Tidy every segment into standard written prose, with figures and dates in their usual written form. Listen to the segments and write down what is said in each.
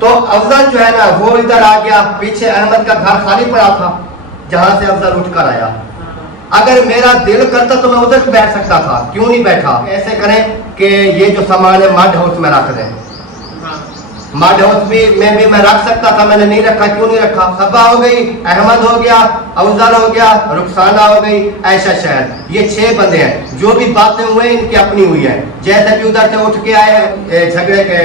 तो अफजल जो है ना वो इधर आ गया, पीछे अहमद का घर खाली पड़ा था जहां से अफजल उठकर आया। अगर मेरा दिल करता तो मैं उधर बैठ सकता था, क्यों नहीं बैठा। ऐसे करें कि ये जो सामान है मड हाउस में रख दें, मड हाउस में भी मैं रख सकता था, मैंने नहीं रखा। क्यों नहीं रखा? सबा हो गई, अहमद हो गया, अफजल हो गया, रुखसाना हो गई, ऐशा शहर, ये 6 बंदे हैं। जो भी बातें हुए इनकी अपनी हुई है। जैसे कि उधर से उठ के आए झगड़े के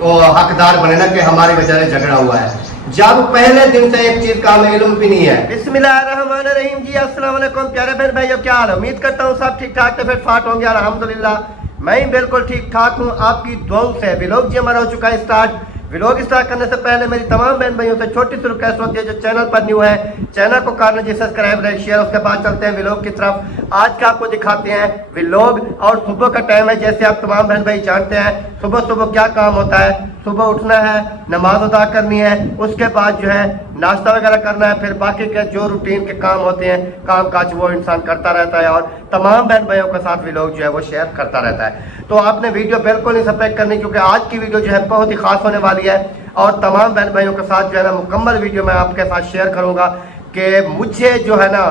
वो हकदार बने ना कि हमारे बेचारे झगड़ा हुआ है, जब पहले दिन से एक चीज का हमें इल्म भी नहीं है। बिस्मिल्लाहिर्रहमानिर्रहीम जी, अस्सलाम वालेकुम प्यारे बहन भाइयों, क्या हाल है? उम्मीद करता हूँ सब ठीक ठाक, तो फिर फाट होंगे अल्हम्दुलिल्लाह। मैं बिल्कुल ठीक ठाक हूँ आपकी दुआओं से। व्लॉग जी हमारा हो चुका है स्टार्ट। व्लॉग स्टार्ट करने से पहले मेरी तमाम बहन भाइयों से छोटी सी रिक्वेस्ट होती है, जो चैनल पर न्यू है चैनल को कर लीजिए सब्सक्राइब, लाइक, शेयर। उसके बाद चलते हैं व्लॉग की तरफ। आज का आपको दिखाते हैं व्लॉग, और सुबह का टाइम है। जैसे आप तमाम बहन भाई जानते हैं सुबह सुबह क्या काम होता है। सुबह उठना है, नमाज अदा करनी है, उसके बाद जो है नाश्ता वगैरह करना है, फिर बाकी के जो रूटीन के काम होते हैं काम काज वो इंसान करता रहता है, और तमाम बहन भाइयों के साथ व्लॉग जो है वो शेयर करता रहता है। तो आपने वीडियो बिल्कुल नहीं स्किप करनी, क्योंकि आज की वीडियो जो है बहुत ही खास होने वाली है, और तमाम बहन भाइयों के साथ जो है ना मुकम्मल वीडियो मैं आपके साथ शेयर करूंगा कि मुझे जो है ना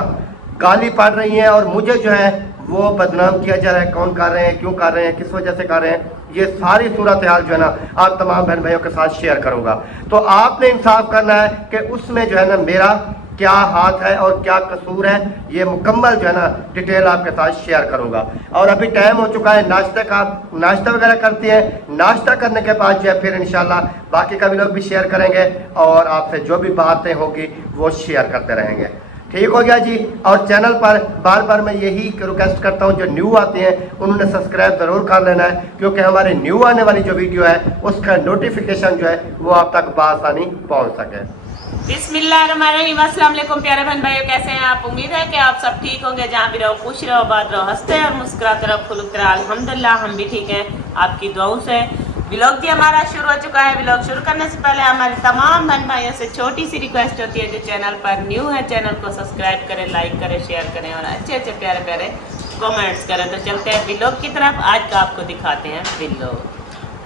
गाली पड़ रही है और मुझे जो है वो बदनाम किया जा रहा है। कौन कर रहे हैं, क्यों कर रहे हैं, किस वजह से कर रहे हैं, ये सारी सूरत हाल जो है ना आप तमाम बहन भाइयों के साथ शेयर करूंगा। तो आपने इंसाफ करना है कि उसमें जो है ना मेरा क्या हाथ है और क्या कसूर है, ये मुकम्मल जो है ना डिटेल आपके साथ शेयर करूंगा। और अभी टाइम हो चुका है नाश्ते का, नाश्ता वगैरह करते हैं। नाश्ता करने के बाद जो है फिर इंशाल्लाह बाकी का भी लोग भी शेयर करेंगे, और आपसे जो भी बातें होगी वो शेयर करते रहेंगे। ठीक हो गया जी। और चैनल पर बार बार मैं यही रिक्वेस्ट करता हूँ, जो न्यू आते हैं उन्होंने सब्सक्राइब ज़रूर कर लेना है, क्योंकि हमारे न्यू आने वाली जो वीडियो है उसका नोटिफिकेशन जो है वो आप तक बआसानी पहुँच सके। बिस्मिल्लाहिर्रहमानिर्रहीम, अस्सलाम वालेकुम प्यारे बहन भाइयों, कैसे हैं आप? उम्मीद है कि आप सब ठीक होंगे। जहाँ भी रहो खुश रहो, आबाद रहो, हंसते और मुस्कुराते रहो, खुलते रहो। अल्हम्दुलिल्लाह हम भी ठीक हैं आपकी दुआओं से। व्लॉग भी हमारा शुरू हो चुका है। व्लॉग शुरू करने से पहले हमारे तमाम बहन भाइयों से छोटी सी रिक्वेस्ट होती है, जो चैनल पर न्यू है चैनल को सब्सक्राइब करें, लाइक करें, शेयर करें, और अच्छे अच्छे प्यारे प्यारे कमेंट्स करें। तो चलते हैं व्लॉग की तरफ। आज का आपको दिखाते हैं व्लॉग।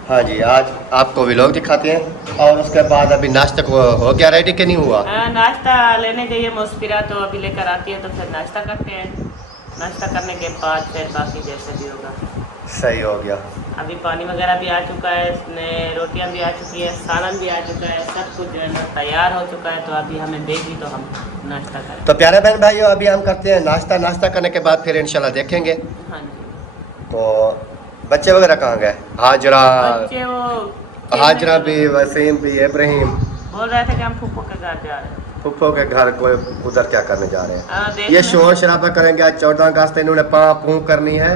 हाँ जी, आज आपको व्लॉग दिखाते हैं, और उसके बाद अभी नाश्ता को हो गया रेडी कि नहीं हुआ? नाश्ता लेने गई है मुस्फिरा, तो अभी लेकर आती है तो फिर नाश्ता करते हैं। नाश्ता करने के बाद फिर बाकी जैसे भी होगा। सही हो गया। अभी पानी वगैरह भी आ चुका है, इसमें रोटियां भी आ चुकी है, सालन भी आ चुका है, सब कुछ जो है ना तैयार हो चुका है। तो अभी हमें देगी तो हम नाश्ता करें। तो प्यारे बहन भाइयों अभी हम करते हैं नाश्ता। नाश्ता करने के बाद फिर इंशाल्लाह देखेंगे। हाँ जी। तो बच्चे वगैरह कहाँ गए? हाजरा, बच्चे वो हाजरा भी, वसीम भी, इब्राहिम बोल रहे थे कि हम फूफो के घर जा रहे हैं। फुफ्फो के घर को उधर क्या करने जा रहे हैं? ये देखने शोर शराबा करेंगे। आज 14 अगस्त इन्होंने पाँ पूँ करनी है,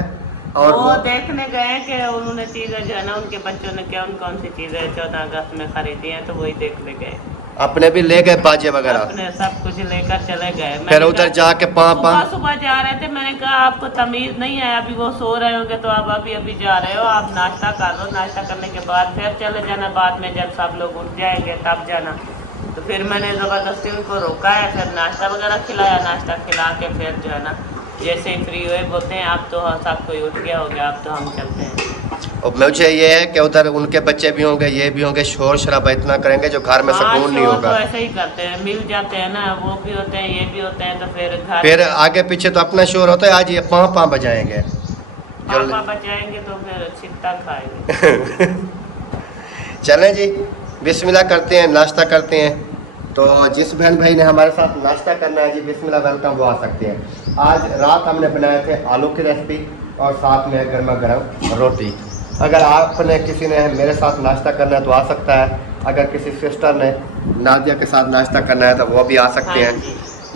और वो देखने गए कि उन्होंने चीज़ें जो है ना उनके बच्चों ने कौन कौन सी चीज़ें 14 अगस्त में खरीदी हैं, तो वही देखने गए। अपने भी ले गए बाजे वगैरह, अपने सब कुछ लेकर चले गए। फिर उधर जाके पाँ सुबह जा रहे थे, मैंने कहा आपको तमीज नहीं है, अभी वो सो रहे होंगे तो आप अभी जा रहे हो, आप नाश्ता कर लो, नाश्ता करने के बाद फिर चले जाना, बाद में जब सब लोग उठ जाएंगे तब जाना। तो फिर मैंने ज़बरदस्ती उनको रोका है, फिर नाश्ता वगैरह खिलाया, नाश्ता खिला के फिर जो है ना जैसे ही फ्री हुए बोलते हैं आप तो सब कोई उठ गया हो गया, अब तो हम चलते हैं। और मुझे ये है कि उधर उनके बच्चे भी होंगे, ये भी होंगे, शोर शराबा इतना करेंगे जो घर में सुकून नहीं होगा। तो ऐसे ही करते हैं, मिल जाते हैं ना, वो भी होते हैं ये भी होते हैं, तो फिर घर फिर आगे पीछे तो अपना शोर होता है। आज ये पाँ पाँ बजाएंगे, पापा बचाएंगे तो फिर छिट्टा खाएंगे। चलें जी, बिस्मिल्लाह करते हैं, नाश्ता करते हैं। तो जिस बहन भाई ने हमारे साथ नाश्ता करना है जी, बिस्मिल्लाह वेलकम, वो आ सकते हैं। आज रात हमने बनाए थे आलू की रेसिपी, और साथ में गर्मा गर्म रोटी। अगर आपने किसी ने मेरे साथ नाश्ता करना है तो आ सकता है। अगर किसी सिस्टर ने नादिया के साथ नाश्ता करना है तो वो भी आ सकते हैं,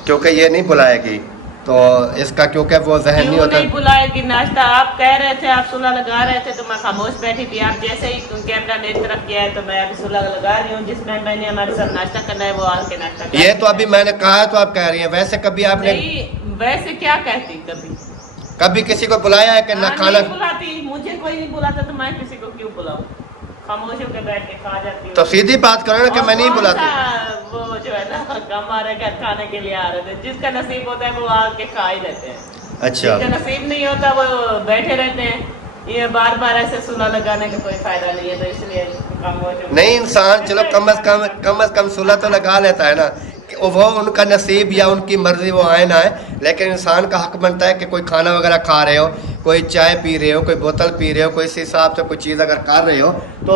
क्योंकि ये नहीं बुलाएगी तो इसका, क्योंकि वो जहन नहीं होता। नहीं बुलाएगी नाश्ता, आप कह रहे थे, आप सुलह लगा रहे थे तो मैं खामोश बैठी थी। आप जैसे ही कैमरा मेरी तरफ किया है तो मैं अभी सुलह लगा रही हूँ। जिस बहन भाई ने हमारे साथ नाश्ता करना है वो आके नाश्ता कर। ये तो अभी मैंने कहा है तो आप कह रही हैं, वैसे कभी आपने नहीं, वैसे क्या कहती, कभी किसी को बुलाया है कि ना खाना? नहीं बुलाती, मुझे कोई नहीं बुलाता तो मैं किसी को क्यों बुलाऊं? खामोश होकर बैठ के खा जाती हूँ। तो सीधी बात करो ना कि मैं नहीं बुलाती। वो जो है ना हमारे घर खाने के लिए आ रहे थे, जिसका नसीब होता है वो आके खा ही लेते हैं। अच्छा, जिसका नसीब नहीं होता वो बैठे रहते हैं। ये बार बार ऐसे सुलह लगाने का कोई फायदा नहीं है, तो इसलिए खामोश। नहीं इंसान चलो कम अज कम सुलह तो लगा लेता है ना, कि वो उनका नसीब या उनकी मर्जी वो आए ना है, लेकिन इंसान का हक बनता है कि कोई खाना वगैरह खा रहे हो, कोई चाय पी रहे हो, कोई बोतल पी रहे हो, कोई इस हिसाब से कोई चीज़ अगर कर रहे हो तो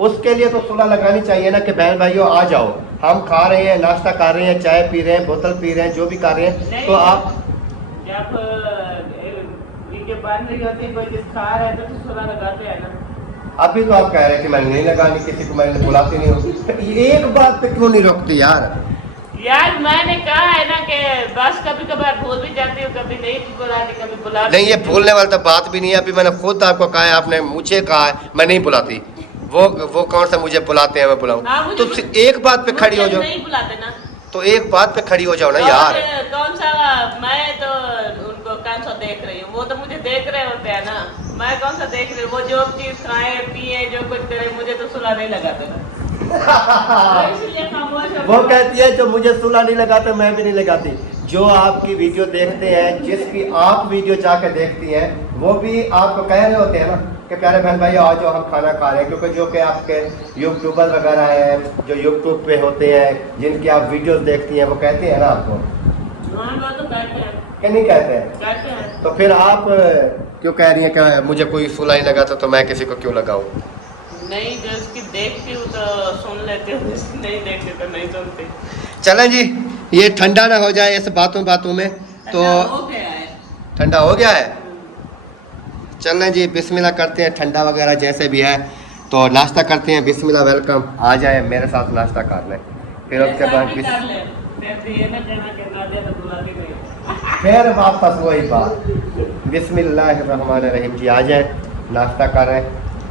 उसके लिए तो सुलह लगानी चाहिए ना, कि बहन भाइयों आ जाओ, हम खा रहे हैं, नाश्ता कर रहे हैं, चाय पी रहे हैं, बोतल पी रहे हैं, जो भी कर रहे हैं, तो आप जब वीडियो बन रही होती है, कोई चीज खा रहा है तो सुलह लगाते हैं ना। अभी तो आप कह रहे हैं कि मैं नहीं लगानी, किसी को मैंने बुलाती नहीं हूँ, एक बात पे क्यों नहीं रोकती यार? यार मैंने कहा है ना कि बस कभी कभार भूल भी जाती हूँ, कभी नहीं बुलाती, कभी बुला नहीं, ये भूलने वाली तो बात भी नहीं है। अभी मैंने खुद आपको कहा है, आपने मुझे कहा है मैं नहीं बुलाती, वो कौन सा मुझे बुलाते हैं मैं बुलाऊं? हाँ, तो एक बात पे खड़ी हो जाओ, नहीं बुलाते ना, तो एक बात पे खड़ी हो जाओ ना यार। कौन सा मैं तो उनको कौन सा देख रही हूँ, वो तो मुझे देख रहे होते हैं ना, मैं कौन सा देख रही हूँ? वो जो चीज खाए पिए जो कुछ करे, मुझे तो सुलह नहीं लगाते ना। इसलिए खामोश हो। वो कहती है जो मुझे सुलह नहीं लगाते मैं भी नहीं लगाती। जो आपकी वीडियो देखते हैं, जिसकी आप वीडियो जाके देखती हैं, वो भी आपको कह रहे होते हैं ना कि प्यारे बहन भाई आ जाओ हम खाना खा रहे हैं, क्योंकि जो कि आपके यूट्यूबर वगैरह हैं, जो यूट्यूब पे होते हैं, जिनकी आप वीडियोस देखती हैं, वो कहते हैं ना आपको, हाँ, वो तो कहते हैं, कि नहीं कहते हैं? कहते हैं। तो फिर आप क्यों कह रही हैं कि मुझे कोई सुलह नहीं लगाता तो मैं किसी को क्यों लगाऊं? नहीं, जो उसकी देखती हूँ तो सुन लेती हूँ, जिसकी नहीं देखती तो नहीं सुनती। चलें जी, ये ठंडा ना हो जाए इस बातों में, तो हो गया है। ठंडा हो गया है। चलें जी, बिस्मिल्लाह करते हैं, ठंडा वगैरह जैसे भी है तो नाश्ता करते हैं। बिस्मिल्लाह, वेलकम, आ जाए मेरे साथ नाश्ता कर लें, फिर उसके बाद फिर वापस वही बात, बिस्मिल्लाहिर्रहमानिर्रहीम जी, आ जाए नाश्ता करें,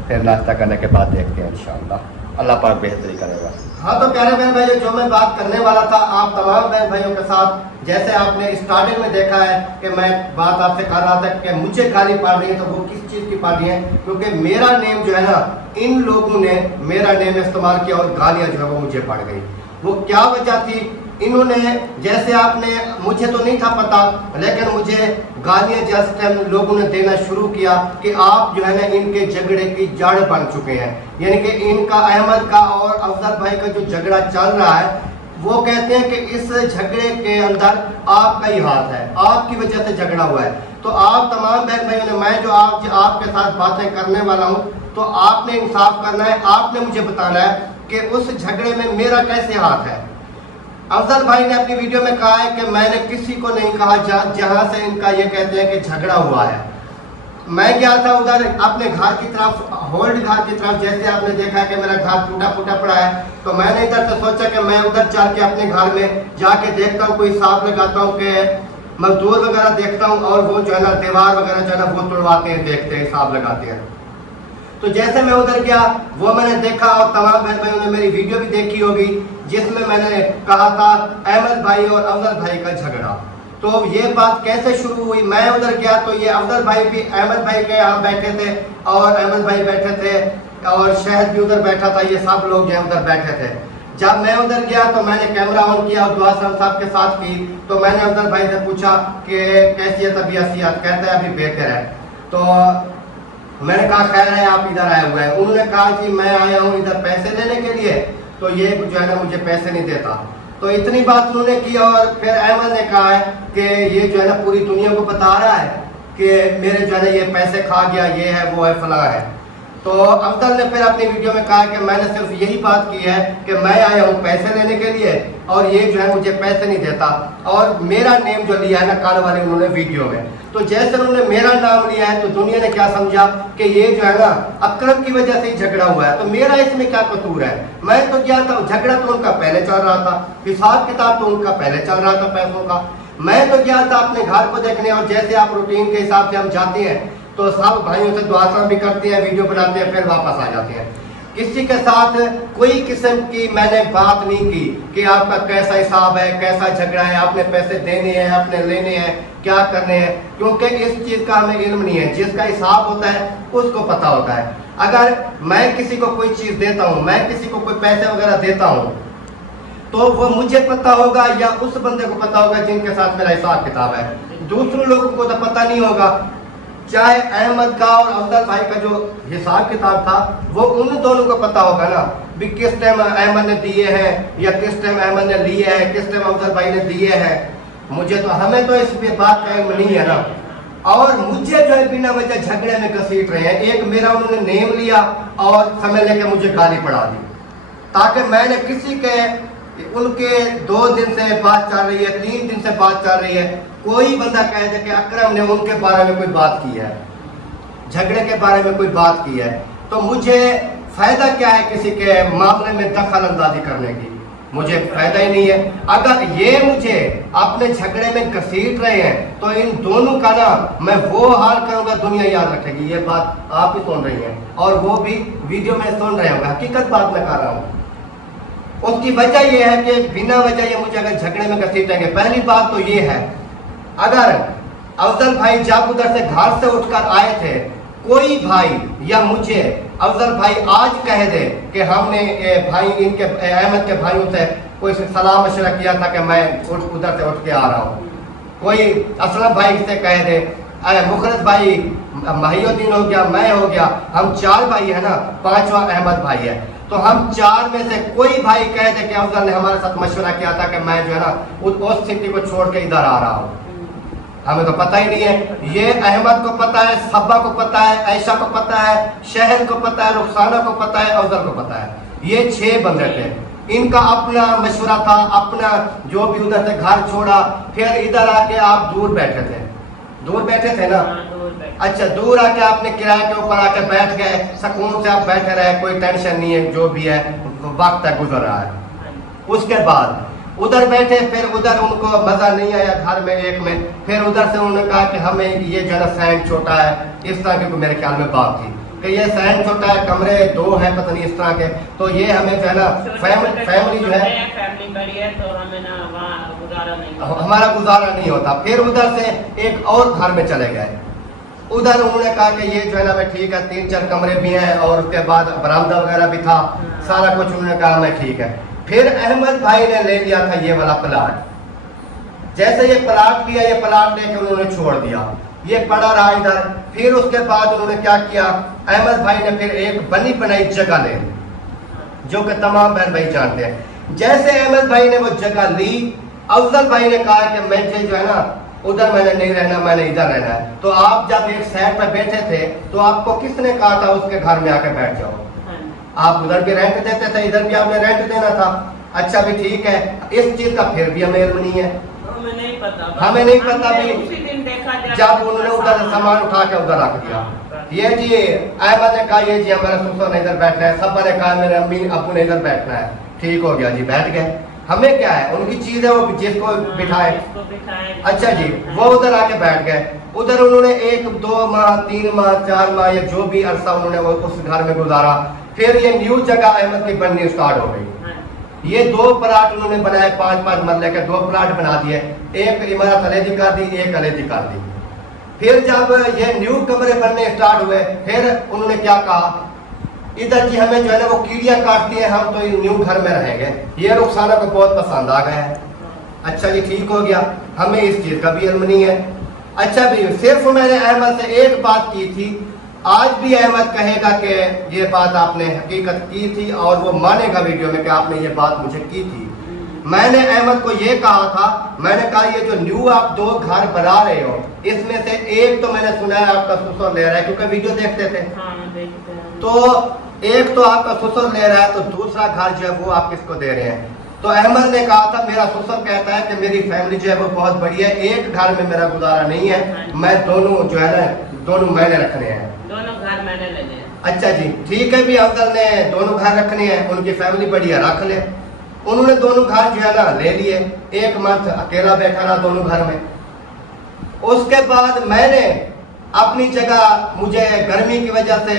फिर नाश्ता करने के बाद देखते हैं इंशाअल्लाह, अल्लाह पाक बेहतरी करेगा। हाँ तो प्यारे बहन भाइयों, जो मैं बात करने वाला था आप तमाम बहन भाइयों के साथ, जैसे आपने स्टार्टिंग में देखा है कि मैं बात आपसे कर रहा था कि मुझे गाली पड़ रही है, तो वो किस चीज़ की पड़ रही है? क्योंकि मेरा नेम जो है ना, इन लोगों ने मेरा नेम इस्तेमाल किया और गालियाँ जो है वो मुझे पड़ गई। वो क्या वजह थी? इन्होंने, जैसे आपने, मुझे तो नहीं था पता, लेकिन मुझे गालियाँ जिस टाइम लोगों ने देना शुरू किया कि आप जो है ना इनके झगड़े की जड़ बन चुके हैं, यानी कि इनका, अहमद का और अफजल भाई का जो झगड़ा चल रहा है, वो कहते हैं कि इस झगड़े के अंदर आपका ही हाथ है, आपकी वजह से झगड़ा हुआ है। तो आप तमाम बहन भाइयों ने, मैं जो आपके साथ बातें करने वाला हूँ, तो आपने इंसाफ करना है, आपने मुझे बताना है कि उस झगड़े में मेरा कैसे हाथ है। अफजल भाई ने अपनी वीडियो में कहा है कि मैंने किसी को नहीं कहा, जहां से इनका ये कहते हैं कि झगड़ा हुआ है। मैं गया था उधर अपने घर की तरफ, होल्ड घर की तरफ, जैसे आपने देखा है कि मेरा घर टूटा फूटा पड़ा है, तो मैंने इधर से सोचा कि मैं उधर चल के अपने घर में जाके देखता हूँ, कोई हिसाब लगाता हूँ कि मजदूर वगैरह देखता हूँ, और वो जो है ना दीवार वगैरह जो है ना वो तोड़वाते हैं, देखते हैं, हिसाब लगाते हैं। तो जैसे मैं उधर गया, वो मैंने देखा, और तमाम बहन भाइयों ने मेरी वीडियो भी देखी होगी, जिसमें मैंने कहा था अहमद भाई और अफजल भाई का झगड़ा। तो ये बात कैसे शुरू हुई? मैं उधर गया तो ये अफजल भाई भी अहमद भाई के यहाँ बैठे थे, और अहमद भाई बैठे थे, और शहद भी उधर बैठा था, ये सब लोग जो उधर बैठे थे। जब मैं उधर गया तो मैंने कैमरा ऑन किया और दुआ साहब के साथ की, तो मैंने अफजल भाई से पूछा कि कैसी है तबीयत? कहता है अभी बेहतर है। तो मैंने कहा खैर है, आप इधर आए हुए हैं? उन्होंने कहा कि मैं आया हूँ इधर पैसे लेने के लिए, तो ये जो है ना मुझे पैसे नहीं देता। तो इतनी बात उन्होंने की, और फिर अहमद ने कहा है कि ये जो है ना पूरी दुनिया को बता रहा है कि मेरे जो है ना ये पैसे खा गया, ये है वो है फला है। तो अफजल ने फिर अपनी वीडियो में कहा कि मैंने सिर्फ यही बात की है कि मैं आया हूँ पैसे लेने के लिए, और ये जो है मुझे पैसे नहीं देता, और मेरा नेम जो लिया है ना काल वाले उन्होंने वीडियो में, तो जैसे उन्होंने मेरा नाम लिया है तो दुनिया ने क्या समझा कि ये जो है ना अकरम की वजह से ही झगड़ा हुआ है। तो मेरा इसमें क्या कसूर है? मैं तो क्या था, झगड़ा तो उनका पहले चल रहा था, हिसाब किताब तो उनका पहले चल रहा था पैसों का। मैं तो क्या था अपने घर को देखने, और जैसे आप रूटीन के हिसाब से हम जाते हैं तो सब भाइयों से दुआ भी करते हैं, वीडियो बनाते हैं, फिर वापस आ जाते हैं। किसी के साथ कोई किस्म की मैंने बात नहीं की कि आपका कैसा हिसाब है, कैसा झगड़ा है, आपने पैसे देने हैं, आपने लेने हैं, क्या करने हैं, क्योंकि इस चीज़ का हमें इल्म नहीं है। जिसका हिसाब होता है उसको पता होता है। अगर मैं किसी को कोई चीज़ देता हूँ, मैं किसी को कोई पैसे वगैरह देता हूँ, तो वो मुझे पता होगा या उस बंदे को पता होगा जिनके साथ मेरा हिसाब किताब है। दूसरों लोगों को तो पता नहीं होगा। चाहे अहमद का और अफजल भाई का जो हिसाब किताब था वो उन दोनों को पता होगा ना भी किस टाइम अहमद ने दिए हैं या किस टाइम अहमद ने लिए हैं, किस टाइम अफजल भाई ने दिए हैं। मुझे तो हमें तो इस पे बात का इल्म नहीं है ना। और मुझे जो है बिना वजह झगड़े में घसीट रहे हैं। एक मेरा उन्होंने नेम लिया और समय लेके मुझे गाली पड़ा दी, ताकि मैंने किसी के उनके 2 दिन से बात चल रही है, 3 दिन से बात चल रही है, कोई बंदा कह दे कि अकरम ने उनके बारे में कोई बात की है, झगड़े के बारे में कोई बात की है, तो मुझे फायदा क्या है किसी के मामले में दखल अंदाजी करने की? मुझे फायदा ही नहीं है। अगर ये मुझे अपने झगड़े में घसीट रहे हैं तो इन दोनों का ना मैं वो हाल करूंगा, दुनिया याद रखेगी। ये बात आप ही सुन रही हैं और वो भी वीडियो में सुन रहे होंगे। हकीकत बात मैं कर रहा हूँ। उसकी वजह ये है कि बिना वजह ये मुझे अगर झगड़े में घसीटेंगे, पहली बात तो ये है, अगर अफजल भाई जब उधर से घर से उठकर आए थे, कोई भाई या मुझे अफजल भाई आज कह दे कि हमने भाई इनके अहमद के भाइयों से कोई सलाह मशवरा किया था कि मैं उधर से उठ के आ रहा हूँ, कोई असलम भाई से कह दे, मुखरत भाई, महिउद्दीन हो गया, मैं हो गया, हम 4 भाई है ना, 5वां अहमद भाई है, तो हम 4 में से कोई भाई कह दे कि अफजल ने हमारे साथ मशवरा किया था कि मैं जो है ना उस सिटी को छोड़ के इधर आ रहा हूँ, हमें तो पता ही नहीं है। ये अहमद को पता है, सब्बा को पता है, ऐशा को पता है, शहर को पता है, रुखसाना को पता है, अफजल को पता है। ये 6 बंदे थे, इनका अपना मशवरा था, अपना जो भी उधर से घर छोड़ा, फिर इधर आके आप दूर बैठे थे, दूर बैठे थे ना, अच्छा दूर आके आपने किराए के ऊपर आके बैठ गए, सुकून से आप बैठे रहे, कोई टेंशन नहीं है, जो भी है वक्त है गुजर रहा है। उसके बाद उधर बैठे, फिर उधर उनको मजा नहीं आया घर में एक में, फिर उधर से उन्होंने कहा कि हमें ये जो है सैन छोटा है, इस तरह की मेरे ख्याल में बात थी कि ये सैन छोटा है, कमरे 2 हैं, पता नहीं इस तरह के, तो ये हमें जो है ना फैमिली जो है फैमिली बड़ी है तो हमें ना वहाँ गुजारा नहीं, हमारा गुजारा नहीं होता। फिर उधर से एक और घर में चले गए, उधर उन्होंने कहा कि ये जो है ना मैं ठीक है, 3-4 कमरे भी हैं और उसके बाद बरामदा वगैरह भी था, सारा कुछ उन्होंने कहा मैं ठीक है। फिर अहमद भाई ने ले लिया था ये वाला प्लाट, जैसे ये प्लाट लिया, ये प्लाट लेके उन्होंने छोड़ दिया, ये पड़ा रहा इधर। फिर उसके बाद उन्होंने क्या किया, अहमद भाई ने फिर एक बनी बनाई जगह ले ली, जो कि तमाम बहन भाई जानते हैं। जैसे अहमद भाई ने वो जगह ली, अफजल भाई ने कहा कि मैं जो है ना उधर मैंने नहीं रहना, मैंने इधर रहना है। तो आप जब एक साइड पर बैठे थे तो आपको किसने कहा था उसके घर में आके बैठ जाओ? आप उधर भी रेंट देते थे, इधर भी आपने रेंट देना था। अच्छा भी ठीक है, इस चीज का फिर भी हमें इल्म नहीं है, हमें नहीं पता भी जब उन्होंने उधर सामान उठा के उधर रख दिया। ये जी अहमद ने कहा ये जी हमारा ससुर ने इधर बैठना है, सब्बा ने कहा मेरे अम्मी अबू ने इधर बैठना है, ठीक हो गया जी, बैठ गए। हमें क्या है, उनकी चीज है, वो जिसको बिठाए। अच्छा जी, वो उधर आके बैठ गए। उधर उन्होंने 1-2 माह 3 माह 4 माह या जो भी अरसा उन्होंने वो उस घर में गुजारा। फिर ये न्यू जगह अहमद की बननी स्टार्ट हो गई। ये 2 प्लाट उन्होंने बनाए, 5-5 मरले के 2 प्लाट बना दिए, एक इमारत अलहदी कर दी, एक अलहदी कर दी। फिर जब ये न्यू कमरे बनने स्टार्ट हुए, फिर उन्होंने क्या कहा, इधर जी हमें जो है ना वो कीड़ियां काटती है, हम तो न्यू घर में रहेंगे। ये रुखसाना को बहुत पसंद आ गया है। अच्छा जी ठीक हो गया, हमें इस चीज का भी इल्म नहीं है। अच्छा भी सिर्फ मैंने अहमद से एक बात की थी, आज भी अहमद कहेगा कि ये बात आपने हकीकत की थी और वो मानेगा वीडियो में कि आपने ये बात मुझे की थी। मैंने अहमद को ये कहा था, मैंने कहा ये जो न्यू आप 2 घर बना रहे हो, इसमें से एक तो मैंने सुना है आपका ससुर ले रहा है, क्योंकि वीडियो देखते थे। तो एक तो आपका ससुर ले रहा है, तो दूसरा घर जो है वो आप किसको दे रहे हैं? तो अहमद ने कहा था मेरा ससुर कहता है कि मेरी फैमिली जो है वो बहुत बड़ी है, एक घर में मेरा गुजारा नहीं है, मैं दोनों जो है ना दोनों मैंने रखने हैं, दोनों घर मैंने लेने हैं। अच्छा जी ठीक है भी, अफजल ने दोनों घर रखने हैं, उनकी फैमिली बड़ी है, रख ले। उन्होंने दोनों घर जो है ना ले लिए, एक मर्द अकेला बैठा रहा दोनों घर में। उसके बाद मैंने अपनी जगह, मुझे गर्मी की वजह से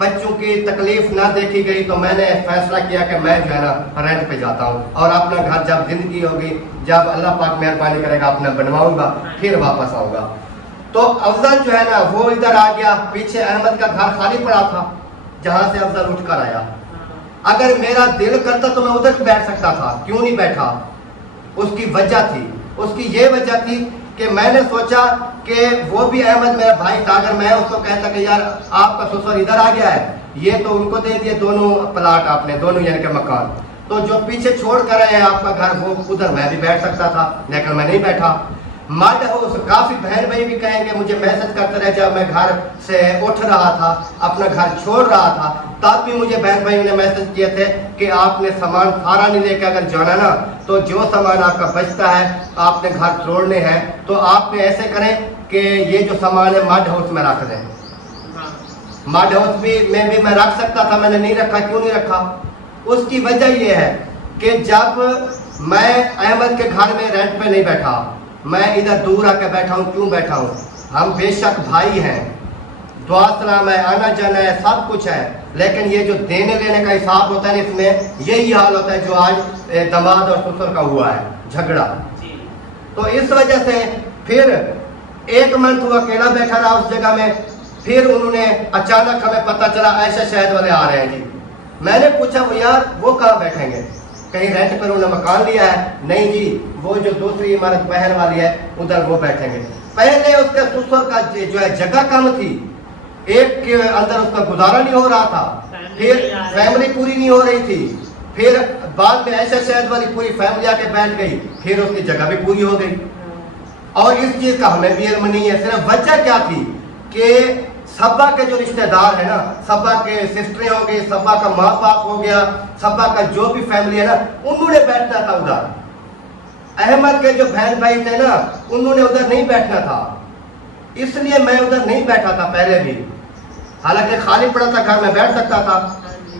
बच्चों की तकलीफ ना देखी गई, तो मैंने फैसला किया कि मैं जो है ना रेंट पे जाता हूँ और अपना घर जब जिंदगी होगी, जब अल्लाह पाक मेहरबानी करेगा अपना बनवाऊंगा, फिर वापस आऊंगा। तो अफजल जो है ना वो इधर आ गया, पीछे अहमद का घर खाली पड़ा था जहां से अफजल उठ कर आया। अगर मेरा दिल करता तो मैं उधर बैठ सकता था, क्यों नहीं बैठा? उसकी वजह थी, उसकी ये वजह थी कि मैंने सोचा कि वो भी अहमद मेरा भाई था, अगर मैं उसको कहता कि यार आपका ससुर इधर आ गया है, ये तो उनको दे दिए दोनों प्लाट आपने, दोनों यानी कि मकान, तो जो पीछे छोड़ कर आए हैं आपका घर वो उधर मैं भी बैठ सकता था, लेकिन मैं नहीं बैठा। मड हाउस काफ़ी बहन भाई भी कहेंगे, मुझे मैसेज करते रहे जब मैं घर से उठ रहा था, अपना घर छोड़ रहा था, तब भी मुझे बहन भाई ने मैसेज किए थे कि आपने सामान सारा नहीं लेके अगर जाना ना, तो जो सामान आपका बचता है आपने घर छोड़ने हैं, तो आपने ऐसे करें कि ये जो सामान है मड हाउस में रख दें। मड हाउस में भी मैं रख सकता था, मैंने नहीं रखा। क्यों नहीं रखा? उसकी वजह ये है कि जब मैं अहमद के घर में रेंट पे नहीं बैठा, मैं इधर दूर आके बैठा हूँ। क्यों बैठा हूँ? हम बेशक भाई हैं, दुआ सलाम है, आना जाना है, सब कुछ है, लेकिन ये जो देने लेने का हिसाब होता है इसमें यही हाल होता है जो आज दामाद और ससुर का हुआ है झगड़ा। तो इस वजह से फिर एक मंथ वो अकेला बैठा रहा उस जगह में। फिर उन्होंने अचानक हमें पता चला ऐशा शहद वाले आ रहे हैं जी। मैंने पूछा वो यार वो कहाँ बैठेंगे, कहीं रेंट पर उन्होंने मकान लिया है? नहीं जी, वो जो दूसरी इमारत बहर वाली है उधर वो बैठेंगे। पहले उसके ससुर का जो है जगह कम थी, एक के अंदर उसका गुजारा नहीं हो रहा था, फिर फैमिली पूरी नहीं हो रही थी, फिर बाद में ऐशा शहद वाली पूरी फैमिली आके बैठ गई, फिर उसकी जगह भी पूरी हो गई। और इस चीज का हमें भी इल्म नहीं है। सिर्फ वजह क्या थी कि सब्बा के जो रिश्तेदार है ना, सब्बा के सिस्टरें हो गई, सब्बा का माँ बाप हो गया, सब्बा का जो भी फैमिली है ना, उन्होंने बैठना था उधर। अहमद के जो बहन भाई थे ना, उन्होंने उधर नहीं बैठना था, इसलिए मैं उधर नहीं बैठा था पहले भी। हालांकि खाली पड़ा था घर में बैठ सकता था।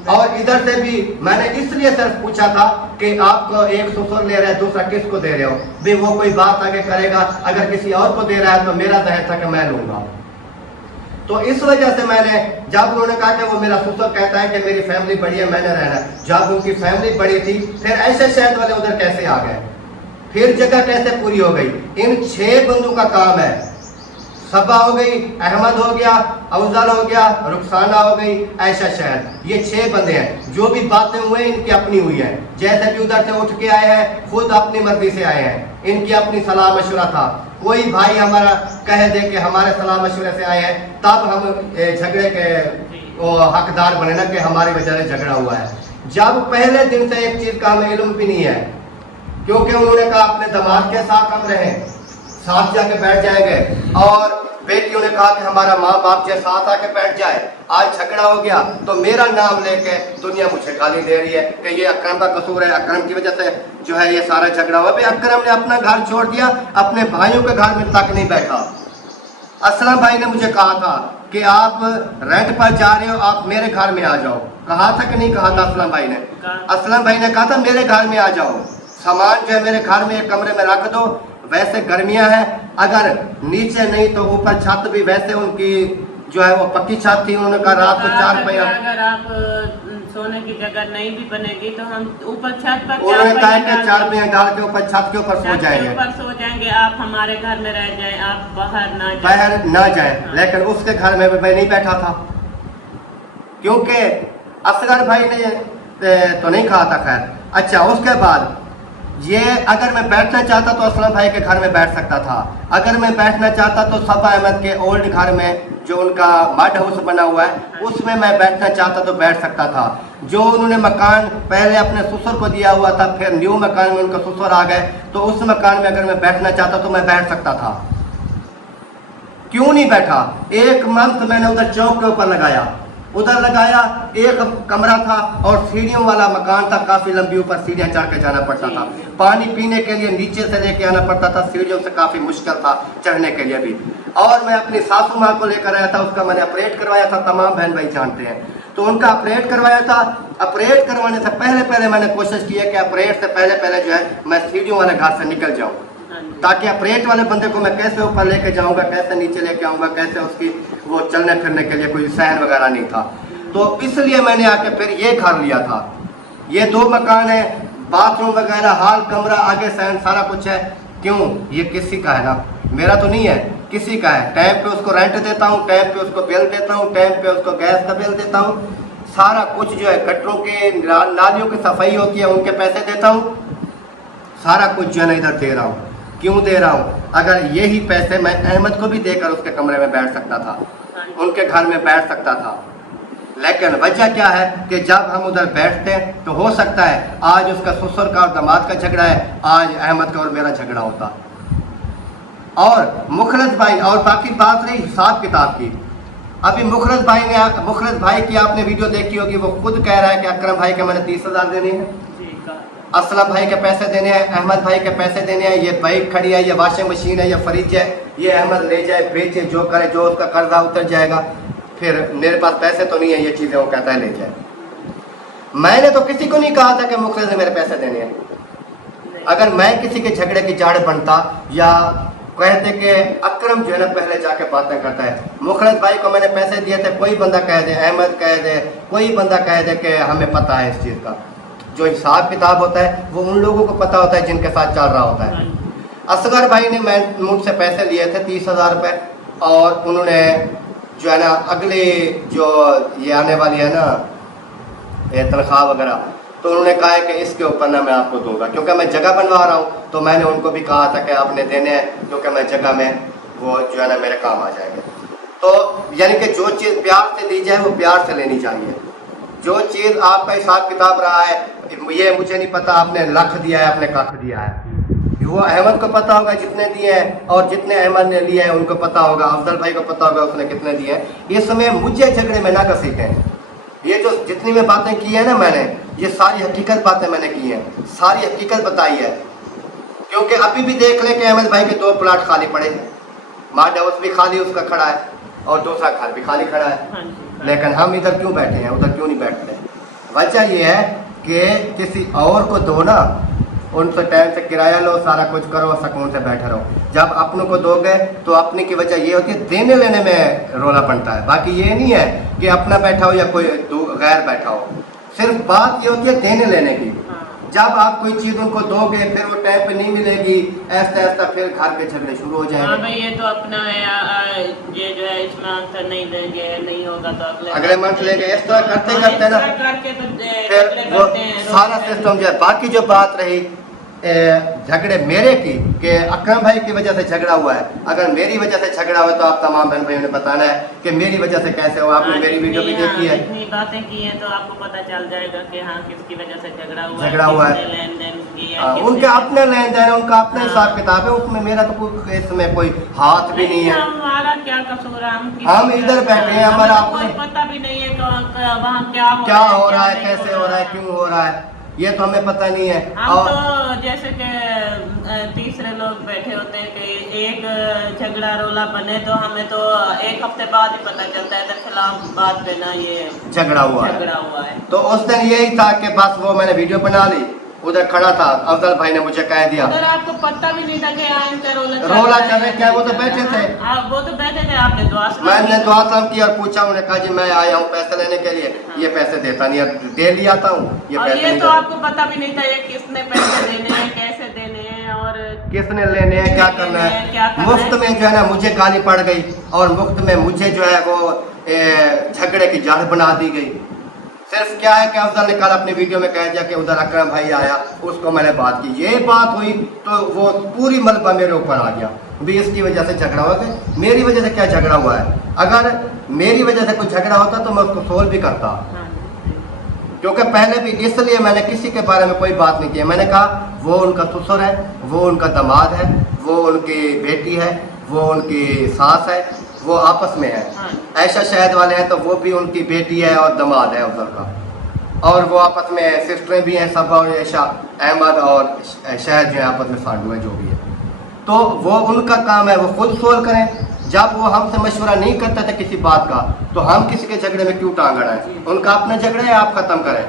और इधर से भी मैंने इसलिए सिर्फ पूछा था कि आपको एक ससुर ले रहे हैं, दूसरा किसको दे रहे हो भी, वो कोई बात आगे करेगा, अगर किसी और को दे रहा है तो मेरा जहर था कि मैं लूंगा। तो इस वजह से मैंने, जब उन्होंने कहा कि वो मेरा ससुर कहता है कि मेरी फैमिली बड़ी है, मैंने रहना है, जब उनकी फैमिली बड़ी थी फिर ऐसे शहद वाले उधर कैसे आ गए, फिर जगह कैसे पूरी हो गई? इन 6 बंदों का काम है। सबा हो गई, अहमद हो गया, अफजल हो गया, रुखसाना हो गई, ऐशा शहद, ये 6 बंदे हैं। जो भी बातें हुए इनकी अपनी हुई है, जैसे भी उधर से उठ के आए हैं, खुद अपनी मर्जी से आए हैं, इनकी अपनी सलाह मशवरा था। कोई भाई हमारा कह दे कि हमारे सलाह मशवरे से आए हैं, तब हम झगड़े के हकदार बने ना कि हमारी वजह से झगड़ा हुआ है। जब पहले दिन से एक चीज का हमें इल्म भी नहीं है, क्योंकि उन्होंने कहा अपने दामाद के साथ हम रहें, साथ जाके बैठ जाएंगे, और बेटियों ने कहा कि हमारा माँ बाप जो साथ आके बैठ जाए। आज झगड़ा हो गया तो मेरा नाम लेके दुनिया मुझे गाली दे रही है कि ये अकरम का कसूर है, अकरम की वजह से जो है ये सारा झगड़ा हुआ। भाई अकरम ने अपना घर छोड़ दिया, अपने भाइयों के घर में तक नहीं बैठा। असलम भाई ने मुझे कहा था कि आप रेंट पर जा रहे हो, आप मेरे घर में आ जाओ। कहा था कि नहीं कहा था असलम भाई ने? असलम भाई ने कहा था मेरे घर में आ जाओ, सामान जो है मेरे घर में एक कमरे में रख दो। वैसे गर्मियां हैं, अगर नीचे नहीं तो ऊपर छत भी, वैसे उनकी जो है वो पक्की छत थी, उन्होंने कहा रात को 4 पहिया, अगर आप सोने की जगह नहीं भी बनेगी तो हम ऊपर छत पर, उन्होंने कहा कि 4 पहिया डाल के ऊपर छत के ऊपर सो जाएंगे, ऊपर सो जाएंगे, आप हमारे घर में रह जाएं, आप बाहर ना जाएं। लेकिन उसके घर में मैं नहीं बैठा था, क्योंकि असगर भाई ने तो नहीं कहा था। खैर अच्छा, उसके बाद ये अगर मैं बैठना चाहता तो असलम भाई के घर में बैठ सकता था, अगर मैं बैठना चाहता तो सबा अहमद के ओल्ड घर में जो उनका मड हाउस बना हुआ है उसमें मैं बैठना चाहता तो बैठ सकता था। जो उन्होंने मकान पहले अपने ससुर को दिया हुआ था, फिर न्यू मकान में उनका ससुर आ गए, तो उस मकान में अगर मैं बैठना चाहता तो मैं बैठ सकता था। क्यों नहीं बैठा? 1 मंथ मैंने उधर चौक के ऊपर लगाया, उधर लगाया, एक कमरा था और सीढ़ियों वाला मकान था, काफी लंबी ऊपर सीढ़ियां चढ़ के जाना पड़ता था, पानी पीने के लिए नीचे से लेके आना पड़ता था, सीढ़ियों से काफी मुश्किल था चढ़ने के लिए भी। और मैं अपनी सासू माँ को लेकर आया था, उसका मैंने ऑपरेट करवाया था, तमाम बहन भाई जानते हैं, तो उनका ऑपरेट करवाया था। ऑपरेट करवाने से पहले मैंने कोशिश की है कि ऑपरेट से पहले जो है मैं सीढ़ियों वाले घर से निकल जाऊँ, ताकि ऑपरेट वाले बंदे को मैं कैसे ऊपर लेके जाऊंगा, कैसे नीचे लेके आऊंगा, कैसे उसकी वो चलने फिरने के लिए कोई सहन वगैरह नहीं था। तो इसलिए मैंने आके फिर ये घर लिया था। ये 2 मकान है, बाथरूम वगैरह, हॉल, कमरा, आगे सहन सारा कुछ है। क्यों? ये किसी का है ना, मेरा तो नहीं है, किसी का है। टाइम पे उसको रेंट देता हूँ, टाइम पे उसको बिल देता हूँ, टाइम पे उसको गैस का बिल देता हूँ, सारा कुछ जो है गटरों के नालियों की सफाई होती है उनके पैसे देता हूँ, सारा कुछ जो है ना इधर दे रहा हूँ। क्यों दे रहा हूँ? अगर यही पैसे मैं अहमद को भी देकर उसके कमरे में बैठ सकता था, उनके घर में बैठ सकता था, लेकिन वजह क्या है कि जब हम उधर बैठते तो हो सकता है आज उसका ससुर का और दामाद का झगड़ा है, आज अहमद का और मेरा झगड़ा होता। और मुखरत भाई, और बाकी बात रही हिसाब किताब की, अभी मुखरत भाई की आपने वीडियो देखी होगी, वो खुद कह रहा है कि अकरम भाई के मैंने 30,000 देने हैं, असलम भाई के पैसे देने हैं, अहमद भाई के पैसे देने हैं, ये बाइक खड़ी है, ये वॉशिंग मशीन है, ये फ्रिज है, ये अहमद ले जाए बेचे, जो करे, जो उसका कर्जा उतर जाएगा, फिर मेरे पास पैसे तो नहीं है, ये चीज़ें वो कहता है ले जाए। मैंने तो किसी को नहीं कहा था कि मुखरत ने मेरे पैसे देने हैं। अगर मैं किसी के झगड़े की जड़ बनता या कहते कि अकरम जो है ना पहले जाके बातें करता है, मुखरत भाई को मैंने पैसे दिए थे, कोई बंदा कह दे, अहमद कह दे, कोई बंदा कह दे कि हमें पता है इस चीज़ का, जो हिसाब किताब होता है वो उन लोगों को पता होता है जिनके साथ चल रहा होता है। असगर भाई ने मुझसे पैसे लिए थे 30,000 रुपये, और उन्होंने जो है ना अगले जो ये आने वाली है ना तनख्वाह वगैरह, तो उन्होंने कहा है कि इसके ऊपर ना मैं आपको दूंगा, क्योंकि मैं जगह बनवा रहा हूँ, तो मैंने उनको भी कहा था कि आपने देने हैं, क्योंकि मैं जगह में वो जो है ना मेरे काम आ जाएंगे। तो यानी कि जो चीज़ प्यार से ली जाए वो प्यार से लेनी चाहिए। जो चीज़ आपका हिसाब किताब रहा है, ये मुझे नहीं पता आपने लाख दिया है, आपने कख दिया है, वो अहमद को पता होगा जितने दिए हैं, और जितने अहमद ने लिए हैं उनको पता होगा, अफजल भाई को पता होगा उसने कितने दिए हैं। ये समय मुझे झगड़े में ना घसीटें। ये जो जितनी मैं बातें की है ना मैंने, ये सारी हकीकत बातें मैंने की हैं, सारी हकीकत बताई है। क्योंकि अभी भी देख लें कि अहमद भाई के 2 प्लाट खाली पड़े हैं, मार्ट हाउस भी खाली उसका खड़ा है और दूसरा घर भी खाली खड़ा है, लेकिन हम इधर क्यों बैठे हैं, उधर क्यों नहीं बैठते? वजह यह है कि किसी और को दो ना, उनसे टाइम से किराया लो, सारा कुछ करो, सुकून से बैठे रहो। जब अपनों को दोगे तो अपनी की वजह ये होती है देने लेने में रोला बनता है, बाकी ये नहीं है कि अपना बैठा हो या कोई गैर बैठा हो, सिर्फ बात ये होती है देने लेने की। जब आप कोई चीज़ उनको दोगे फिर वो टाइम पे नहीं मिलेगी, ऐसा ऐसा फिर घर के झगड़े शुरू हो जाएंगे। हाँ भाई ये तो अपना है, ये जो है इसमें आंसर नहीं देंगे, नहीं होगा तो अगले मंथ लेंगे, इस तरह करते करते ना फिर वो सारा सिस्टम जो है। बाकी जो बात रही झगड़े मेरे की कि अकरम भाई की वजह से झगड़ा हुआ है, अगर मेरी वजह से झगड़ा हुआ तो आप तमाम बहन भाइयों ने बताना है कि मेरी वजह से कैसे हुआ। आपने मेरी वीडियो भी देखी है, इतनी बातें की हैं तो आपको पता चल जाएगा कि हाँ किसकी वजह से झगड़ा हुआ है। लेन देन किया, उनके अपने लेन देन, उनका अपना हिसाब किताब है, उसमें मेरा तो कोई इसमें कोई हाथ भी नहीं है। हमारा क्या कसूर है, हम इधर बैठे हैं, हमारा कोई पता भी नहीं है कि वहाँ क्या हो रहा है, कैसे हो रहा है, क्यों हो रहा है, ये तो हमें पता नहीं है। हम तो जैसे कि तीसरे लोग बैठे होते हैं कि एक झगड़ा रोला बने तो हमें तो 1 हफ्ते बाद ही पता चलता है खिलाफ बात देना ये झगड़ा हुआ है। तो उस दिन यही था कि बस वो मैंने वीडियो बना ली, उधर खड़ा था, अफजल भाई ने मुझे कह दिया, उधर आपको पता भी नहीं था कि इनका रोला चल रहा है क्या, वो तो बैठे थे, वो तो बैठे थे, आपने मैंने दुआ सलाम की और पूछा, उन्होंने कहा जी मैं आया हूँ पैसे लेने के लिए, ये पैसे देता नहीं है, दे लिया था हूँ, ये पैसे ये तो आपको पता भी नहीं था ये किसने पैसे देने हैं, कैसे देने हैं और किसने लेने हैं, क्या करना है। मुफ्त में जो है ना मुझे गाली पड़ गई और मुफ्त में मुझे जो है वो झगड़े की जड़ बना दी गई। सिर्फ क्या है कि अफजल ने कल अपनी वीडियो में कह दिया कि उधर अकरम भाई आया, उसको मैंने बात की, ये बात हुई तो वो पूरी मलबा मेरे ऊपर आ गया भी इसकी वजह से झगड़ा हुआ है। मेरी वजह से क्या झगड़ा हुआ है? अगर मेरी वजह से कुछ झगड़ा होता तो मैं उसको सोल्व भी करता, क्योंकि पहले भी इसलिए मैंने किसी के बारे में कोई बात नहीं की। मैंने कहा वो उनका ससुर है, वो उनका दामाद है, वो उनकी बेटी है, वो उनकी सास है, वो आपस में है। ऐशा शहद वाले हैं तो वो भी उनकी बेटी है और दामाद है उधर का, और वो आपस में सिस्टरें भी हैं सब, और ऐशा अहमद और शहद जो है आपस में सांडू है, जो भी है। तो वो उनका काम है, वो खुद सोल्व करें। जब वो हमसे मशवरा नहीं करते थे किसी बात का तो हम किसी के झगड़े में क्यों टांग अड़ाएं? उनका अपना झगड़ा है, आप ख़त्म करें,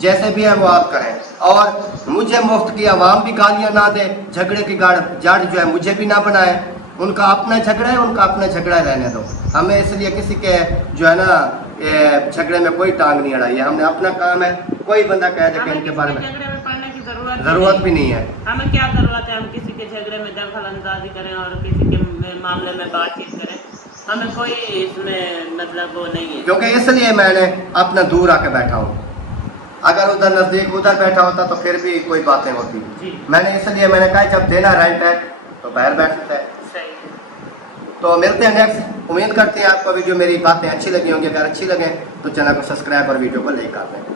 जैसे भी है वो आप करें। और मुझे मुफ्त की आवाम भी गालियाँ ना दे, झगड़े की जड़ जो है मुझे भी ना बनाए। उनका अपना झगड़ा है, उनका अपना झगड़ा रहने दो। हमें इसलिए किसी के जो है ना झगड़े में कोई टांग नहीं अड़ाई है, हमने अपना काम है। कोई बंदा कह दे कि इनके बारे में पढ़ने की जरूरत भी नहीं है। हमें क्या जरूरत है हम किसी के झगड़े में दखल अंदाजी करें और किसी के मामले में बातचीत करें? हमें कोई इसमें मतलब वो नहीं है, क्योंकि इसलिए मैंने अपना दूर आके बैठा हूँ। अगर उधर नजदीक उधर बैठा होता तो फिर भी कोई बात नहीं होती। जी मैंने इसलिए मैंने कहा जब देना रेंट है तो बाहर बैठ सकता है। सही। तो मिलते हैं नेक्स्ट। उम्मीद करते हैं आपको वीडियो मेरी बातें अच्छी लगी होंगी। अगर अच्छी लगे तो चैनल को सब्सक्राइब और वीडियो को लाइक कर दें।